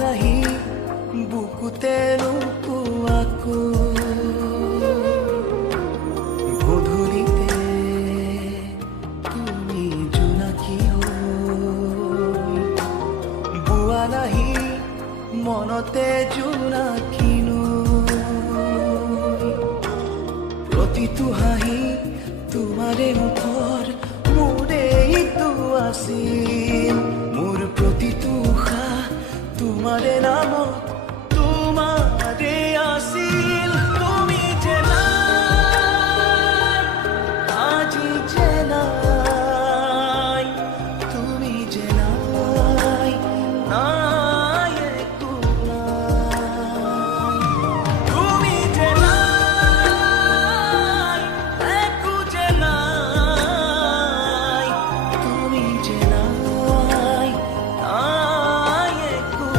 নাহি বুকুতে নোকোৱাকো গধূলিতে তুমি জোনাকী হৈ বোৱা নাহি মনতে জোনাকীনো প্ৰতিটো হাঁহি তোমাৰে মুখৰ মোৰেইটো আছিল মোৰ প্ৰতিটো উশাহ তোমাৰে নামত তোমাৰে আছিল তুমি যে নাই আজি যে নাই তুমি যে নাই নাই একো নাই তুমি যে নাই একো যে নাই তুমি যে নাই নাই একো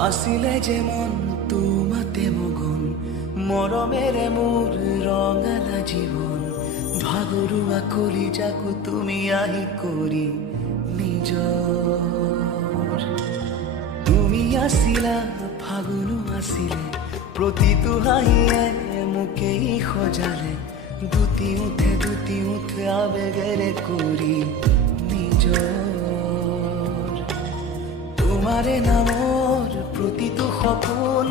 আছিলে যে মন তোমাতে মগন মৰমেৰে মোৰ ৰঙালা জীৱন ভাগৰুৱা কলিজাকো তুমি আহি কৰি নিজৰ তুমি আছিলা ফাগুনো আছিলে প্ৰতিটো হাঁহিয়ে মোকেই সজালে দুটি উঠে আবেগেৰে কৰি নিজৰ তোমাৰে নামৰ প্ৰতিটো সপোন